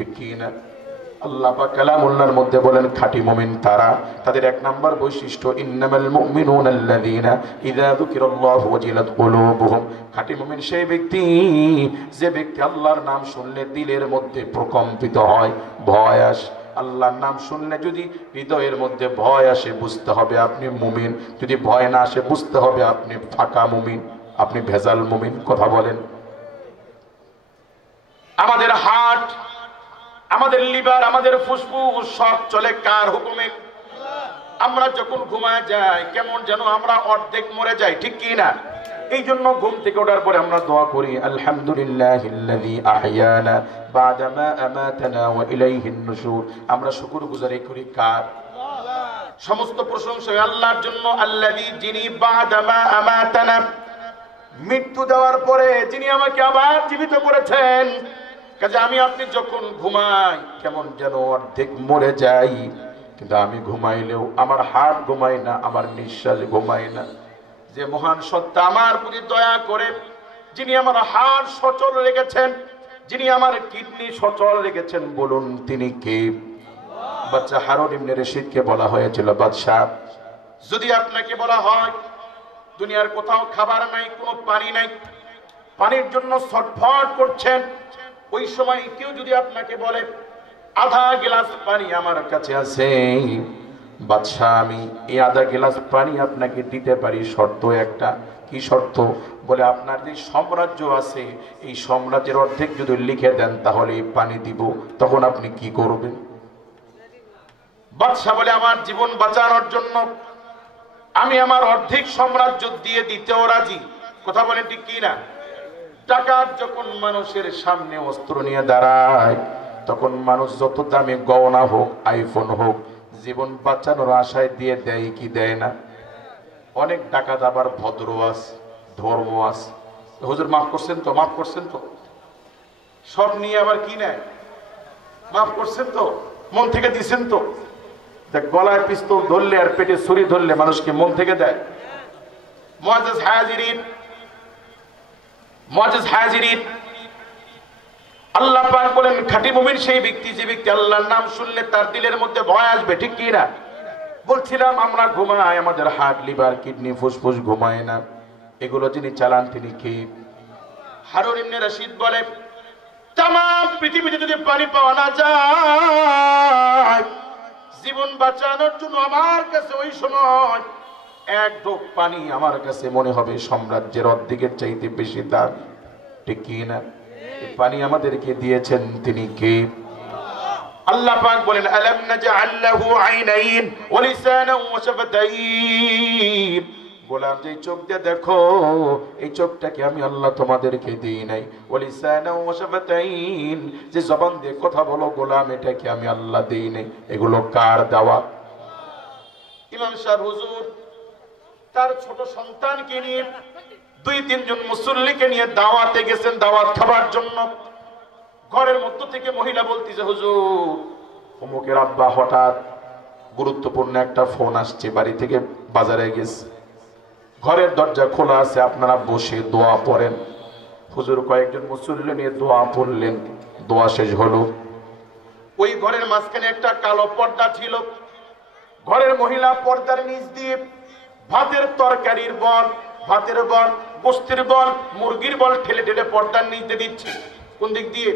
ঠিক কি না? আল্লাহ পাক কালামুল্লাহর মধ্যে বলেন খাঁটি মুমিন তারা, তাদের এক নাম্বার বৈশিষ্ট্য ইন্নামাল মুমিনুনা আল্লাযীনা ইযা যুকিরাল্লাহু ওয়াজিলাত কুলুবুহুম। খাঁটি মুমিন সেই ব্যক্তি যে ব্যক্তি আল্লাহর নাম শুনলে দিলের মধ্যে প্রকম্পিত হয়, ভয় আসে। আল্লাহর নাম শুনলে যদি হৃদয়ের মধ্যে ভয় আসে বুঝতে হবে আপনি মুমিন, যদি ভয় না আসে বুঝতে হবে আপনি ফাঁকা মুমিন, আপনি ভেজাল মুমিন। কথা বলেন। আমাদের হার্ট, আমাদের লিভার, আমাদের ফুসফুস সব চলে কার হুকুমে? আমরা যখন ঘুমায় যাই কেমন যেন আমরা অর্ধেক মরে যাই, ঠিক কি না? এই জন্য ঘুম থেকে ওঠার পরে আমরা দোয়া করি আলহামদুলিল্লাহিল্লাযী আহইয়ানা বা'দা মা আমাতানা ওয়া ইলাইহিন নুশুর। আমরা শুকরগুজারি করি কার? সমস্ত প্রশংসা আল্লাহর জন্য, আল্লাযী যিনি বা'দা মা আমাতানা মৃত্যু দেওয়ার পরে যিনি আমাকে আবার জীবিত করেছেন। কাজে আমি আপনি যখন ঘুমাই কেমন যেন অর্ধেক মরে যাই, কিন্তু আমি ঘুমাইলেও আমার হার্ট ঘুমায় না, আমার নিঃশ্বাস ঘুমায় না। যে মহান সত্তা আমার প্রতি দয়া করে, যিনি আমার হার্ট সচল রেখেছেন, যিনি আমার কিডনি সচল রেখেছেন, বলুন তিনি কে? বাদশা হারুন ইবনে রশিদকে বলা হয়েছিল, বাদশাহ যদি আপনাকে বলা হয় দুনিয়ার কোথাও খাবার নাই, কোনো পানি নাই, পানির জন্য ছটফট করছেন, ওই সময় কেউ যদি আপনাকে বলে আধা গ্লাস পানি আমার কাছে আছে, বাদশাহ আমি এই আধা গ্লাস পানি আপনাকে দিতে পারি, শর্ত একটা। কি শর্ত? বলে আপনার যে সাম্রাজ্য আছে এই সাম্রাজ্যের অর্ধেক যদি লিখে দেন তাহলে এই পানি দিব। তখন আপনি কি করবেন? বাদশাহ বলে আমার জীবন বাঁচানোর জন্য আমি আমার অর্ধেক সাম্রাজ্য দিয়ে দিতেও রাজি। কথা বলেন ঠিক কি না? টাকার যখন মানুষের সামনে অস্ত্র নিয়ে দাঁড়ায় তখন মানুষ যত দামি গয়না হোক, আইফোন হোক, জীবন বাঁচানোর আশায় দিয়ে দেয় কি দেয় না? অনেক ডাকাত আবার ভদ্র আছে, ধর্ম আছে, হুজুর মাফ করছেন তো, মাফ করছেন তো, সব নিয়ে আবার কি নেয়? মাফ করছেন তো, মন থেকে দিছেন তো। দেখ গলায় পিস্তল ধরলে আর পেটে ছুরি ধরলে মানুষকে মন থেকে দেয়। মুআজ্জাজ হাজিরিন, মুআজ্জাজ হাজিরিন, আল্লাহ পাক বলেন খাঁটি মুমিন সেই ব্যক্তি যে ব্যক্তি আল্লাহর নাম শুনলে তার দিলের মধ্যে ভয় আসবে, ঠিক কি না? বলছিলাম আমরা ঘুমাই, আমাদের হার্ট, লিভার, কিডনি, ফুসফুস ঘুমায় না, এগুলো যিনি চালান তিনি কি? হারুন ইবনে রশিদ বলে তাম পৃথিবীতে যদি পানি পাওয়া না যায়, জীবন বাঁচানোর জন্য আমার কাছে ওই সময় এক ঢোক পানি আমার কাছে মনে হবে সাম্রাজ্যের অর্ধেকের চাইতে বেশি দাম, ঠিক কি না? এই পানি আমাদেরকে দিয়েছেন তিনি কে? আল্লাহ পাক বলেন আলাম নাজআল লাহু আইনাইন ওয়া লিসানান ওয়া শাফাতাইন। গোলাম যে চোখ দিয়ে দেখো এই চোখটাকে আমি আল্লাহ তোমাদেরকে দিই নাই। ওয়া লিসানান ওয়া শাফাতাইন, যে জবান দিয়ে কথা বলো গোলাম এটাকে আমি আল্লাহ দেই নাই। এগুলো কার দেওয়া? ইমাম সাহেব হুজুর তার ছোট সন্তানকে নিয়ে 2-3 জন মুসল্লিকে নিয়ে দাওয়াতে গেছেন, দাওয়াত খাবার জন্য। ঘরের মধ্য থেকে মহিলা বলতেছে হুজুর অমুকের আব্বা হঠাৎ গুরুত্বপূর্ণ একটা ফোন আসছে, বাড়ি থেকে বাজারে গেছে, ঘরের দরজা খোলা আছে, আপনারা বসে দোয়া পড়েন। হুজুর কয়েকজন মুসল্লি নিয়ে দোয়া পড়লেন, দোয়া শেষ হলো। ওই ঘরের মাঝখানে একটা কালো পর্দা ছিল। ঘরের মহিলা পর্দার নিচ দিয়ে ভাতের তরকারির বল, ভাতের বল, গোস্তের বল, মুরগির বল ঠেলে ঠেলে পর্দার নিচ দিয়ে দিচ্ছে। কোন দিক দিয়ে?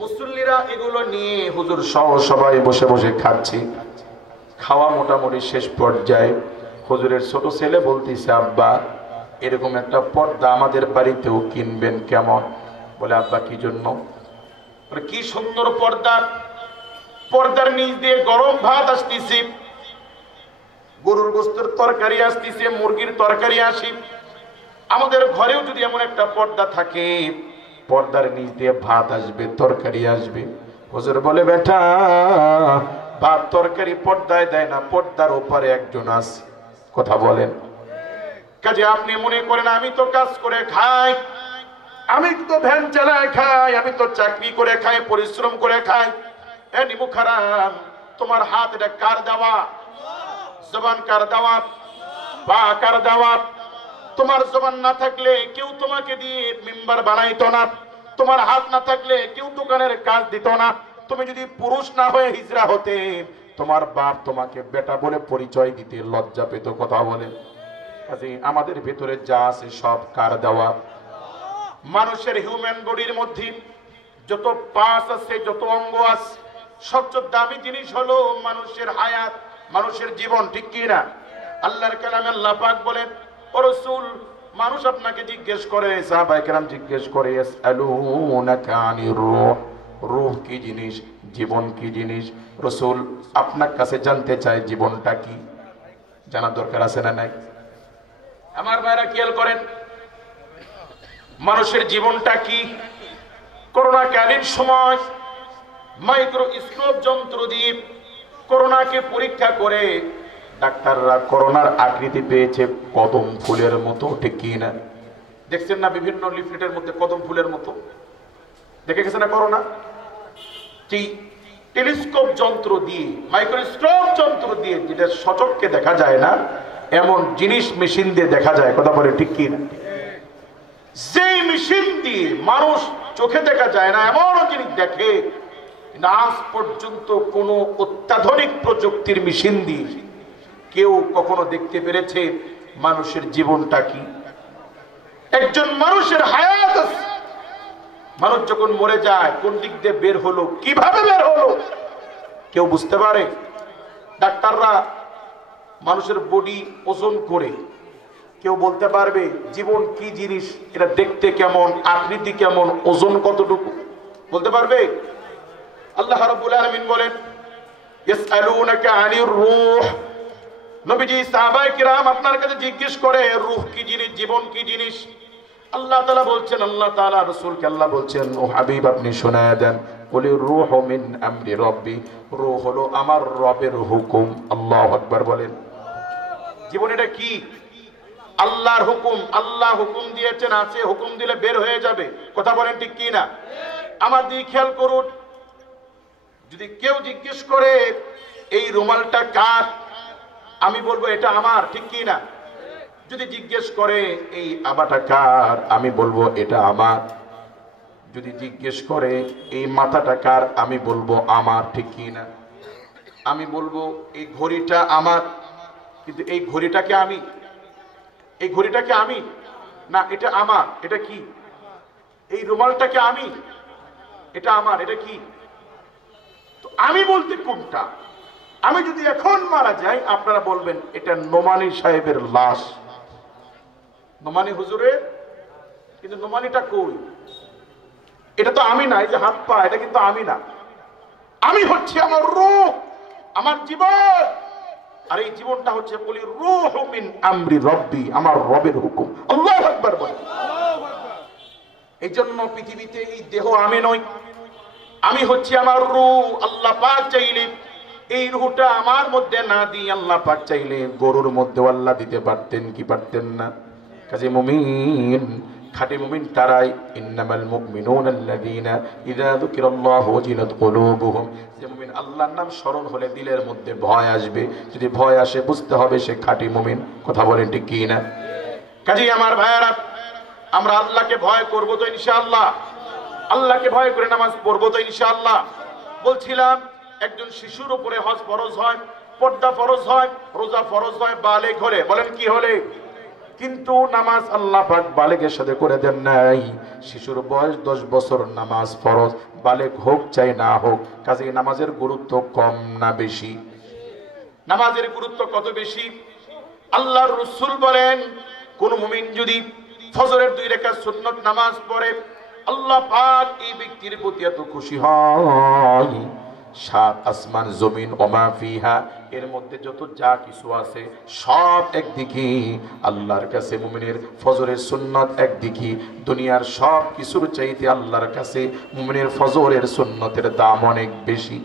মুসল্লিরা এগুলো নিয়ে হুজুর সহ সবাই বসে বসে খাচ্ছি। খাওয়া মোটামুটি শেষ পর্যায়ে হুজুরের ছোট ছেলে বলতেছে আব্বা এরকম একটা পর্দা আমাদের বাড়িতেও কিনবেন কেমন? বলে আব্বা কি জন্য? বলে কি সুন্দর পর্দা, পর্দার নিচ দিয়ে গরম ভাত আসতেছে, গরুর গোস্তের তরকারি আসতেছে, মুরগির তরকারি আসি, আমাদের ঘরেও যদি এমন একটা পর্দা থাকে, পর্দার নিচ দিয়ে ভাত আসবে, তরকারি আসবে। হুজুর বলে বেটা ভাত তরকারি পর্দায় দেয় না, পর্দার ওপারে একজন আছে। কথা বলেন। কাজে আপনি মনে করেন আমি তো কাজ করে খাই, আমি তো ভ্যান চালায় খাই, আমি তো চাকরি করে খাই, পরিশ্রম করে খাই। এ নিমু খারাম, তোমার হাত এটা কার দেওয়া? জবান কার দেওয়া? পা কার দেওয়া? তোমার জবান না থাকলে কেউ তোমাকে দিয়ে মিম্বার বানাইতো না, তোমার হাত না থাকলে কেউ দোকানের কাজ দিত না। তুমি যদি পুরুষ না হয়ে হিজড়া হতে, তোমার বাপ তোমাকে বেটা বলে পরিচয় দিতে লজ্জা পেত। কথা বলেন। কাজে আমাদের ভেতরে যা আছে সব কার দেওয়া? মানুষের হিউম্যান বডির মধ্যে যত পার্টস আছে, যত অঙ্গ আছে, সবচেয়ে দামি জিনিস হলো মানুষের হায়াত, মানুষের জীবন। ঠিক কি না? আল্লাহর কালামে আল্লাহ পাক বলেন, ও রাসূল, মানুষ আপনাকে জিজ্ঞেস করে, সাহাবায়ে কেরাম জিজ্ঞেস করে, ইয়াসআলুনাকা আনির রূহ, রূহ কি জিনিস, জীবন কি জিনিস? রাসূল আপনার কাছে জানতে চায় জীবনটা কি। জানার দরকার আছে না নাই? আমার ভাইরা খেয়াল করেন, মানুষের জীবনটা কি? করোনাকালীন সময় মাইক্রোস্কোপ যন্ত্র দিয়ে করোনাকে পরীক্ষা করে ডাক্তাররা করোনার আকৃতি পেয়েছে কদম ফুলের মতো। ঠিক কি না? দেখছেন না বিভিন্ন লিফলেটের মধ্যে কদম ফুলের মতো? দেখে গেছে না করোনা? কি টেলিস্কোপ যন্ত্র দিয়ে, মাইক্রোস্কোপ যন্ত্র দিয়ে, যেটা সচক্ষে দেখা যায় না, এমন জিনিস মেশিন দিয়ে দেখা যায়। কথা বলে ঠিক কি না? যেই মেশিন দিয়ে মানুষ চোখে দেখা যায় না এমন জিনিস দেখে, আজ পর্যন্ত কোন অত্যাধুনিক প্রযুক্তির মেশিন দিয়ে কেউ কখনো দেখতে পেরেছে মানুষের জীবনটা কি? একজন মানুষের হায়াত আছে, মানুষ যখন মরে যায় কোন দিক দিয়ে বের হলো, কিভাবে বের হলো, কেউ বুঝতে পারে? ডাক্তাররা মানুষের বডি ওজন করে কেউ বলতে পারবে জীবন কি জিনিস, এটা দেখতে কেমন, আকৃতি কেমন, ওজন কতটুকু, বলতে পারবে? আল্লাহ রাব্বুল আলামিন বলেন, ইয়াসআলুনাকা আনির রূহ, নবীজি সাহাবায়ে কিরাম আপনার কাছে জিজ্ঞেস করে রূহ কি জিনিস, জীবন কি জিনিস। আল্লাহ তাআলা বলছেন, আল্লাহ তাআলা রাসূলকে আল্লাহ বলছেন, ও হাবিব আপনি শোনায় দেন, বলি রূহ মিন আমরি রাব্বি, রূহ হলো আমার রবের হুকুম। আল্লাহু আকবার বলেন। জীবন এটা কি? আল্লাহর হুকুম। আল্লাহ হুকুম দিয়েছেন, আছে, হুকুম দিলে বের হয়ে যাবে। কথা বলেন ঠিক কি না? আমার দিকে খেয়াল করুন, যদি কেউ জিজ্ঞেস করে এই রুমালটা কার, আমি বলবো এটা আমার। ঠিক কি না? যদি জিজ্ঞেস করে এই আবাটা কার, আমি বলবো এটা আমার। যদি জিজ্ঞেস করে এই মাথাটা কার, আমি বলবো আমার। ঠিক কি না? আমি বলবো এই ঘড়িটা আমার, কিন্তু এই ঘড়িটাকে আমি, এই ঘড়িটাকে আমি না, এটা আমার। এটা কি? এই রুমালটাকে আমি, এটা আমার। এটা কি? তো আমি বলতে কোনটা? আমি যদি এখন মারা যাই, আপনারা বলবেন এটা নোমানী সাহেবের লাশ, নোমানী হুজুরের। কিন্তু নোমানীটা কই? এটা তো আমি না। এই যে হাত পা, এটা কিন্তু আমি না। আমি হচ্ছে আমার রূহ, আমার জীবন। আর এই জীবনটা হচ্ছে বলি রূহ মিন আমরি রাব্বি, আমার রবের হুকুম। আল্লাহু আকবার বলেন। এই জন্য পৃথিবীতে এই দেহ আমি নই, আমি হচ্ছে আমার রূহ। আল্লাহ পাক চাইলে এই রূহটা আমার মধ্যে না দিয়ে আল্লাহ পাক চাইলে গরুর মধ্যে আল্লাহ দিতে পারতেন, কি পারতেন না? কাজে মুমিন, খাঁটি মুমিন তারাই, ইন্নামাল মুমিনুনা আল্লাযীনা ইযা যুকিরাল্লাহু ওয়াজিলাত কুলুবুহুম, যে মুমিন আল্লাহর নাম স্মরণ হলে দিলের মধ্যে ভয় আসবে। যদি ভয় আসে বুঝতে হবে সে খাঁটি মুমিন। কথা বলেন ঠিক কি না? কাজে আমার ভাইয়েরা, আমরা আল্লাহকে ভয় করব তো ইনশাআল্লাহ, আল্লাহকে ভয় করে নামাজ পড়বো তো ইনশাআল্লাহ। বলছিলাম একজন শিশুর উপরে হজ ফরজ হয়, পর্দা ফরজ হয়, রোজা ফরজ হয় বালেগ হলে। বলেন কি হলে? কিন্তু নামাজ আল্লাহ পাক বালেগের সাথে করে দেন নাই। শিশুর বয়স 10 বছর, নামাজ ফরজ, বালেগ হোক চাই না হোক। কাজে নামাজের গুরুত্ব কম না বেশি? নামাজের গুরুত্ব কত বেশি! আল্লাহর রাসূল বলেন, কোন মুমিন যদি ফজরের 2 রাকাত সুন্নাত নামাজ পড়ে, আল্লাহ পাক এই ব্যক্তির প্রতি এত খুশি হয়, 7 আসমান জমিন ওমা ফিহা, এর মধ্যে যত যা কিছু আছে সব একদিকে আল্লাহর কাছে। মুমিনের ফজরের সুন্নাত একদিকে, দুনিয়ার সব কিছুর চাইতে আল্লাহর কাছে মুমিনের ফজরের সুন্নতের দাম অনেক বেশি।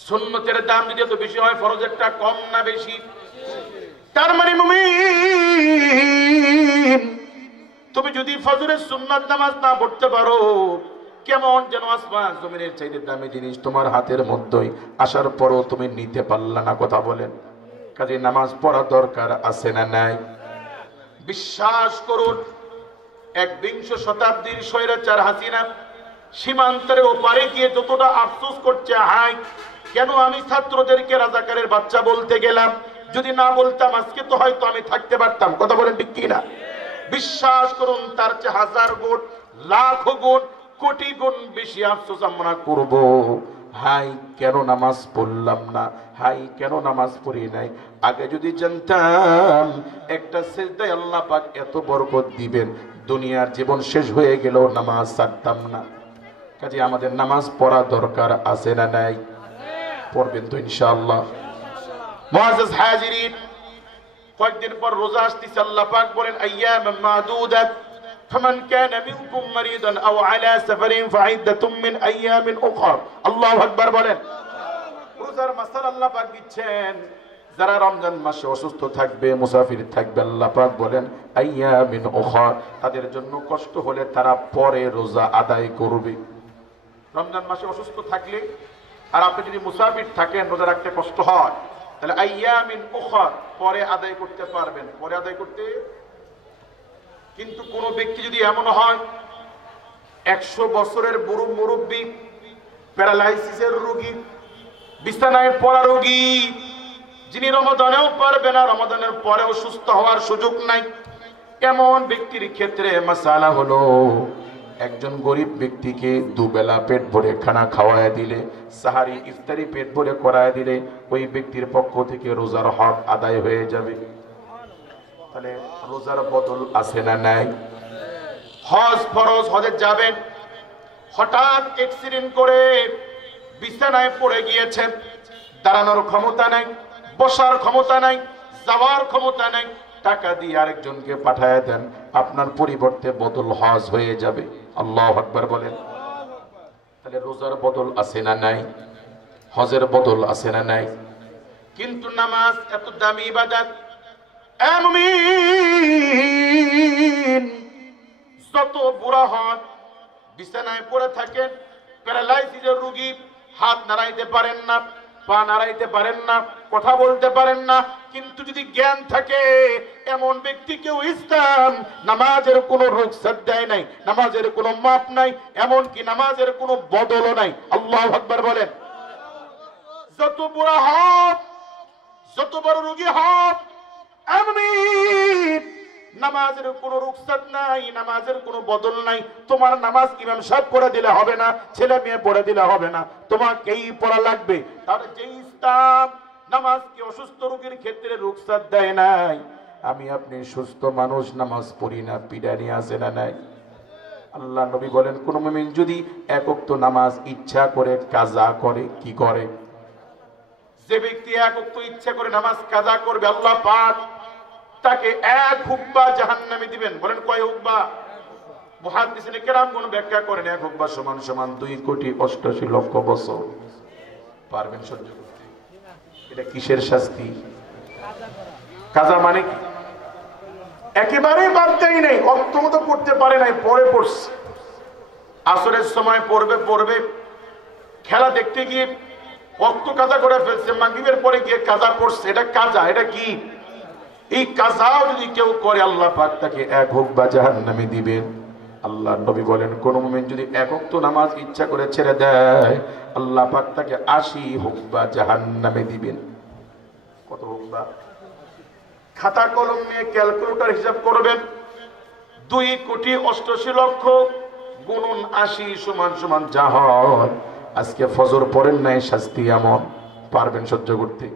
সুন্নতের দাম যদি এত বেশি হয়, ফরজেরটা কম না বেশি? তার মানে মুমিন, তুমি যদি ফজরের সুন্নাত নামাজ না পড়তে পারো, কেমন যেন আসমান জমিনের চাইতে দামি জিনিস তোমার হাতের মধ্যেই আসার পরও তুমি নিতে পারলা না। কথা বলেন। কাজে নামাজ পড়া দরকার আছে না নাই? বিশ্বাস করুন, একবিংশ শতাব্দীর স্বৈরাচার হাসিনা সীমান্তের ওপারে গিয়ে যতটা আফসোস করছে, হাই কেন আমি ছাত্রদেরকে রাজাকারের বাচ্চা বলতে গেলাম, যদি না বলতাম আজকে তো হয়তো আমি থাকতে পারতাম। কথা বলেন ঠিক কিনা? বিশ্বাস করুন তার চেয়ে হাজার গুণ, লাখ গুণ, কোটি গুণ বেশি আফসোস আমরা করব। হাই কেন নামাজ পড়লাম না, হাই কেন নামাজ পড়ি নাই। আগে যদি জানতাম একটা সিজদায় আল্লাহ পাক এত বরকত দিবেন, দুনিয়ার জীবন শেষ হয়ে গেলেও নামাজ ছাড়তাম না। কাজে আমাদের নামাজ পড়া দরকার আছে না নাই? পড়বেন তো ইনশাআল্লাহ। মুআজ্জাজ হাজিরিন, কয়েকদিন পর রোজা আসতেছে। আল্লাহ পাক বলেন আইয়ামান মাদুদাত ফামান কানা মিনকুম মারিদান আও আলা সাফারিন ফাইদ্দাতুম মিন আইয়ামিন উখরা। আল্লাহু আকবার বলেন। রোজার মাসালা আল্লাহ পাক দিচ্ছেন, যারা রমজান মাসে অসুস্থ থাকবে, মুসাফির থাকবে, আল্লাহ পাক বলেন আইয়ামিন উখরা, তাদের জন্য কষ্ট হলে তারা পরে রোজা আদায় করবে। রমজান মাসে অসুস্থ থাকলে আর আপনি যদি মুসাফির থাকেন, রোজা রাখতে কষ্ট হয়, তাহলে আইয়ামিন উখরা পরে আদায় করতে পারবেন, পরে আদায় করতে। কিন্তু কোন ব্যক্তি যদি এমন হয় 100 বছরের বুড়ো মুরব্বী, প্যারালাইসিসের রোগী, বিছানায় পড়া রোগী, যিনি রমাদানেও পারবে না, রমাদানের পরেও সুস্থ হওয়ার সুযোগ নাই, এমন ব্যক্তির ক্ষেত্রে মাসালা হলো একজন গরিব ব্যক্তিকে দুবেলা পেট ভরে খানা খাওয়ায় দিলে, সাহারি ইফতারি পেট ভরে করায় দিলে ওই ব্যক্তির পক্ষ থেকে রোজার হক আদায় হয়ে যাবে। তাহলে রোজার বদল আছে না নাই? হজ ফরজ, হজে যাবেন, হঠাৎ অ্যাক্সিডেন্ট করে বিছানায় পড়ে গিয়েছেন, দাঁড়ানোর ক্ষমতা নাই, বসার ক্ষমতা নাই, যাওয়ার ক্ষমতা নাই, টাকা দিয়ে আরেকজনকে পাঠায় দেন, আপনার পরিবর্তে বদল হজ হয়ে যাবে। আল্লাহু আকবার বলেন। তাহলে রোজার বদল আছে না নাই? হজের বদল আছে না নাই? কিন্তু নামাজ এত দামি ইবাদত, আমিন, যত বুড়া হন, বিছানায় পড়ে থাকেন, প্যারালাইসিসের রোগী, হাত নাড়াইতে পারেন না, পা নাড়াইতে পারেন না, কথা বলতে পারেন না, কিন্তু যদি জ্ঞান থাকে এমন ব্যক্তিকেও ইসলাম নামাজের কোনো রুখসাত দেয় নাই, নামাজের কোনো মাপ নাই, এমনকি নামাজের কোনো বদলও নাই। আল্লাহু আকবার বলেন। যত বুড়া হন, যত বড় রোগী হন, আমিন, নামাজের কোনো রুখসাত নাই, নামাজের কোনো বদল নাই। তোমার নামাজ ইমাম সাহেব পড়ে দিলে হবে না, ছেলে মেয়ে পড়ে দিলে হবে না, তোমাকেই পড়া লাগবে। তার যে ইসলাম নামাজকে অসুস্থ রোগীর ক্ষেত্রে রুখসাত দেয় নাই, আমি আপনি সুস্থ মানুষ নামাজ পড়ি না, পিডানি আছে না নাই? আল্লাহ নবী বলেন কোন মুমিন যদি এক ওয়াক্ত নামাজ ইচ্ছা করে কাজা করে, কি করে? যে ব্যক্তি এক ওয়াক্ত ইচ্ছা করে নামাজ কাজা করবে, আল্লাহ পাক তাকে এক হুকবা জাহান্নামে দিবেন। বলেন কয় হুকবা? মুহাদ্দিসিনে কেরামগণ ব্যাখ্যা করেন এক হুকবা সমান সমান 2,88,00,000 বছর। পারবেন সহ্য করতে? এটা কিসের শাস্তি? কাজা মানে কি? একেবারে বাদ দেয় নাই, অন্তমত পড়তে পারে নাই, পরে পড়ছে, আসরের সময় পড়বে, খেলা দেখতে গিয়ে অক্ত কাজা করে ফেলছে, মাগরিবের পরে গিয়ে কাজা পড়ছে, এটা কাজা। এটা কি? এই কাজাও যদি কেউ করে আল্লাহ পাক তাকে এক হুকবা জাহান্নামে দিবেন। আল্লাহ নবী বলেন কোন মুমিন যদি এক ওয়াক্ত নামাজ ইচ্ছা করে ছেড়ে দেয়, আল্লাহ পাক তাকে 80 হুকবা জাহান্নামে দিবেন। কত হুকবা? খাতা কলম নিয়ে ক্যালকুলেটর হিসাব করবেন, 2,88,00,000 গুণন 80 সমান সমান যা হয়। আজকে ফজর পড়েন নাই, শাস্তি এমন। পারবেন সহ্য করতে?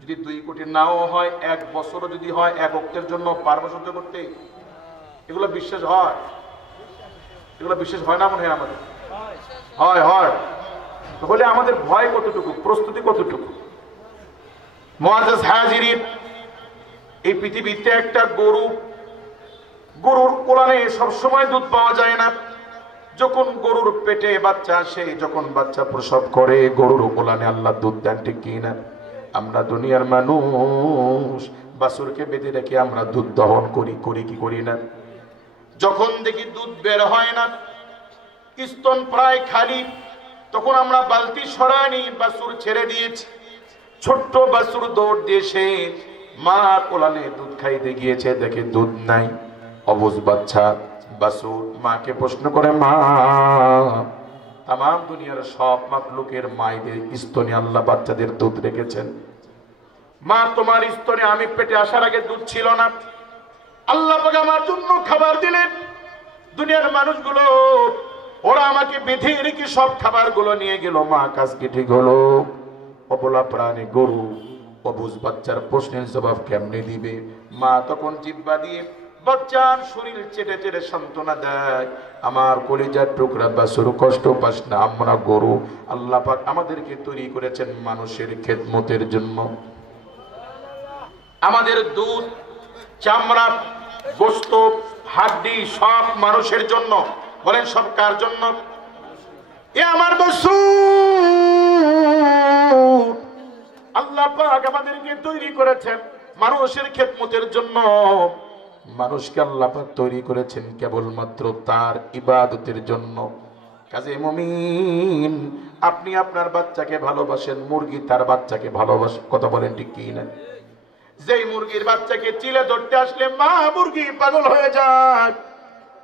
যদি 2 কোটি নাও হয়, 1 বছরও যদি হয়, এক ওয়াক্তের জন্য পারবে সহ্য করতে? এগুলো বিশ্বাস হয়? এগুলো বিশ্বাস হয় না মনে হয় আমাদের? হয়। তাহলে আমাদের ভয় কতটুকু, প্রস্তুতি কতটুকু? মুআজ্জাজ হাজিরিন, এই পৃথিবীতে একটা গরুর কোলানে সবসময় দুধ পাওয়া যায় না। যখন গরুর পেটে বাচ্চা আসে, যখন বাচ্চা প্রসব করে, গরুর কোলানে আল্লাহ দুধ দেন, ঠিক কি না? আমরা দুনিয়ার মানুষ বাছুরকে বেঁধে রেখে আমরা দুধ দহন করি কি করি না? যখন দেখি দুধ বের হয় না, স্তন প্রায় খালি, তখন আমরা বালতি সরানি, বাছুর ছেড়ে দিয়েছি। ছোট্ট বাছুর দৌড় দিয়েছে, মা কোলানে দুধ খাইতে গিয়েছে, দেখে দুধ নাই, অবুঝ বাচ্চা বাসুর মাকে প্রশ্ন করে, মা, তামাম দুনিয়ার সব মাখলুকের মায়েদের স্তনে আল্লাহ বাচ্চাদের দুধ রেখেছেন, মা তোমার স্তনে আমি পেটে আসার আগে দুধ ছিল না, আল্লাহ পাক আমার জন্য খাবার দিলেন, দুনিয়ার মানুষগুলো ওরা আমাকে বেঁধে রেখে সব খাবারগুলো নিয়ে গেল, মা কাজ কি ঠিক হলো? অবলা প্রাণী গরু অবুঝ বাচ্চার প্রশ্নের জবাব কেমনে দিবে? মা তখন জিহ্বা দিয়ে বাচ্চার শরীর চেটে চেটে সান্ত্বনা দেয়, আমার কলিজার টুকরা বাছুর, কষ্ট পাস না, আমরা গরু, আল্লাহ পাক আমাদেরকে তৈরি করেছেন মানুষের খেদমতের জন্য, আমাদের দুধ, চামড়া, গোশত, হাড্ডি সব মানুষের জন্য। বলেন সব কার জন্য? এ আমার বাছুর, আল্লাহ পাক আমাদেরকে তৈরি করেছেন মানুষের খেদমতের জন্য। মানুষকে আল্লাহ পাক তৈরি করেছেন কেবলমাত্র তার ইবাদতের জন্য। কাজে মুমিন, আপনি আপনার বাচ্চাকে ভালোবাসেন, মুরগি তার বাচ্চাকে ভালোবাসে, কথা বলেন ঠিক কি না? যেই মুরগির বাচ্চাকে চিলে ধরতে আসলে মা মুরগি পাগল হয়ে যায়,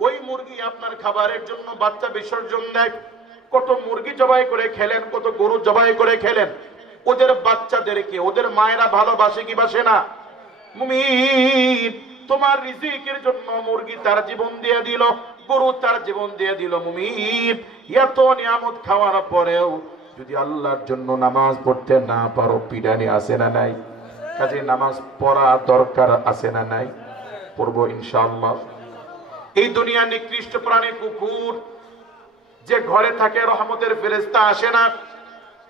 ওই মুরগি আপনার খাবারের জন্য বাচ্চা বিসর্জন দেয়। কত মুরগি জবাই করে খেলেন, কত গরু জবাই করে খেলেন, ওদের বাচ্চাদেরকে ওদের মায়েরা ভালোবাসে কি বাসে না? মুমিন, তোমার রিজিকের জন্য মুরগি তার জীবন দিয়ে দিল, গরু তার জীবন দিয়ে দিল। মুমিন, এত নিয়ামত খাওয়ার পরেও যদি আল্লাহর জন্য নামাজ পড়তে না পারো, পিডানি আছে না নাই? কাজে নামাজ পড়া দরকার আছে না নাই? পড়বো ইনশাআল্লাহ। এই দুনিয়া নিকৃষ্ট প্রাণী কুকুর, যে ঘরে থাকে রহমতের ফেরেশতা আসে না।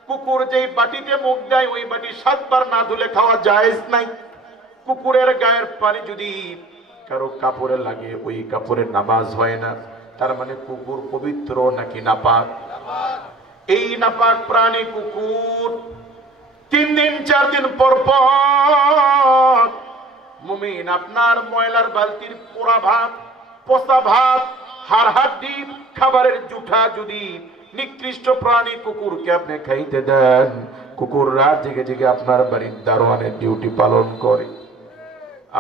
কুকুর যেই বাটিতে মুখ দেয় ওই বাটি 7 বার না ধুলে খাওয়া জায়েজ নাই। কুকুরের গায়ের পানি যদি কারো কাপড়ে লাগে ওই কাপড়ে নামাজ হয় না, তার মানে কুকুর পবিত্র নাকি নাপাক? এই নাপাক প্রাণী কুকুর 3 দিন 4 দিন পর পর মুমিন আপনার ময়লার বালতির পোড়া ভাত, পচা ভাত, হাড় হাড্ডি, খাবারের জুঠা যদি নিকৃষ্ট প্রাণী কুকুরকে আপনি খাইতে দেন, কুকুর রাত জেগে জেগে আপনার বাড়ির দারোয়ানের ডিউটি পালন করে।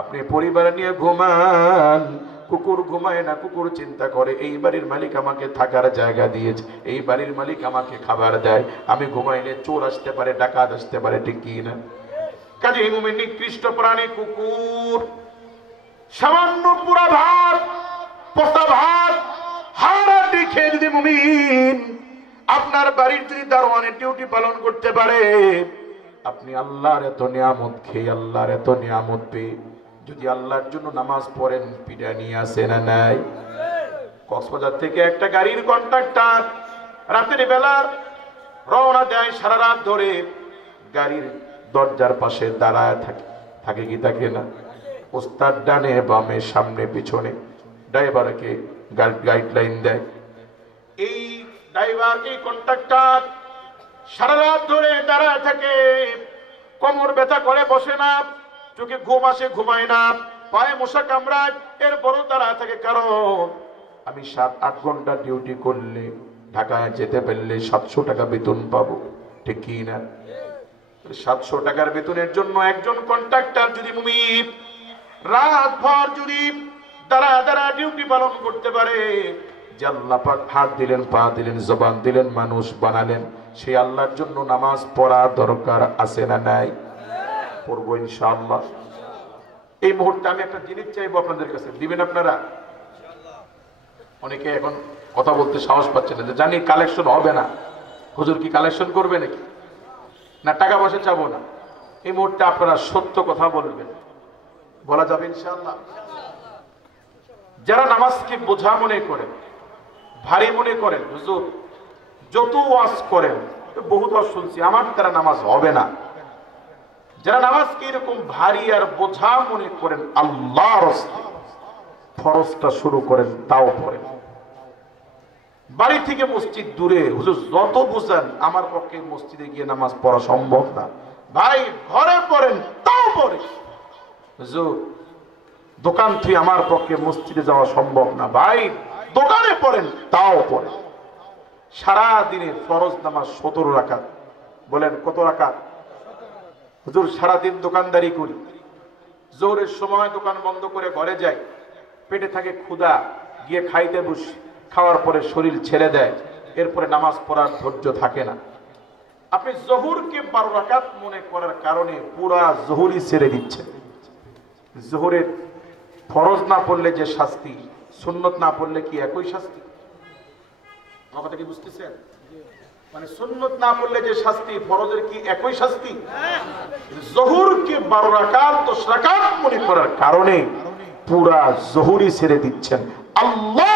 আপনি পরিবার নিয়ে ঘুমান, কুকুর ঘুমায় না, কুকুর চিন্তা করে এই বাড়ির মালিক আমাকে থাকার জায়গা দিয়েছে, এই বাড়ির মালিক আমাকে খাবার দেয়, আমি ঘুমাইলে চোর আসতে পারে, ডাকাত আসতে পারে, ঠিক কি না? কাজে মুমিন নিকৃষ্ট প্রাণী কুকুর সামান্য পুরা ভাত, পচা ভাত, হাড়ি খেয়ে যদি মুমিন আপনার বাড়ির যদি দারোয়ানের ডিউটি পালন করতে পারে, আপনি আল্লাহর এত নিয়ামত খেয়ে, আল্লাহর এত নিয়ামত পেয়ে যদি আল্লাহর জন্য নামাজ পড়েন, পিঠা নিয়ে আসে না নাই? কক্সবাজার থেকে একটা গাড়ির কন্ট্রাক্টর রাতের বেলা রওনা দেয়, সারা রাত ধরে গাড়ির দরজার পাশে দাঁড়ায় থাকে কি থাকে না? ওস্তাদ ডানে বামে সামনে পিছনে ড্রাইভারকে গাইডলাইন দেয়। এই ড্রাইভার, এই কন্ট্রাক্টর সারা রাত ধরে দাঁড়ায় থাকে, কোমর ব্যথা করে বসে না, চোখে ঘুম আসে ঘুমায় না, পায়ে মশা কামড়ায়, এরপরও দাঁড়ায় থাকে। কারণ আমি 7-8 ঘন্টা ডিউটি করলে ঢাকায় যেতে পারলে 700 টাকা বেতন পাবো, ঠিক কি না? 700 টাকার বেতনের জন্য একজন কন্ট্রাক্টর যদি মুমিন রাত ভর যদি দাঁড়া দাঁড়া ডিউটি পালন করতে পারে, যে আল্লাহ পাক হাত দিলেন, পা দিলেন, জবান দিলেন, মানুষ বানালেন, সেই আল্লাহর জন্য নামাজ পড়া দরকার আছে না নাই? পড়বো ইনশাআল্লাহ। এই মুহূর্তে আমি একটা জিনিস চাইবো আপনাদের কাছে, দিবেন আপনারা? অনেকে এখন কথা বলতে সাহস পাচ্ছে না, যে জানি কালেকশন হবে না, হুজুর কি কালেকশন করবে নাকি? না টাকা পয়সা চাবো না। এই মুহূর্তে আপনারা সত্য কথা বলবেন, বলা যাবে ইনশাআল্লাহ। যারা নামাজকে বোঝা মনে করেন, ভারী মনে করেন, হুজুর যত ওয়াজ করেন, বহুত ওয়াজ শুনছি, আমার দ্বারা নামাজ হবে না, যারা নামাজকে এরকম ভারী আর বোঝা মনে করেন, আল্লাহর রাস্তায় ফরজটা শুরু করেন, তাও পড়েন। বাড়ি থেকে মসজিদ দূরে, হুজুর যত বুঝান আমার পক্ষে মসজিদে গিয়ে নামাজ পড়া সম্ভব না, ভাই ঘরে পড়েন, তাও পড়ে। হুজুর দোকান থেকে আমার পক্ষে মসজিদে যাওয়া সম্ভব না, ভাই দোকানে পড়েন, তাও পড়ে। সারা দিনে ফরজ নামাজ 17 রাকাত। বলেন কত রাকাত? হুজুর সারাদিন দোকানদারি করি, জোহরের সময় দোকান বন্ধ করে ঘরে যাই, পেটে থাকে ক্ষুধা, গিয়ে খাইতে বসে, খাওয়ার পরে শরীর ছেড়ে দেয়, এরপরে নামাজ পড়ার ধৈর্য থাকে না। আপনি জহুরকে 12 রাকাত মনে করার কারণে পুরা জহুরই ছেড়ে দিচ্ছেন। জহুরের ফরজ না পড়লে যে শাস্তি, সুন্নত না পড়লে কি একই শাস্তি? আমার কথা কি বুঝতেছেন? মানে সুন্নত না পড়লে যে শাস্তি, ফরজের কি একই শাস্তি? জহুরকে 12 রাকাত 10 রাকাত মনে করার কারণে পুরা জহুরই ছেড়ে দিচ্ছেন। আল্লাহ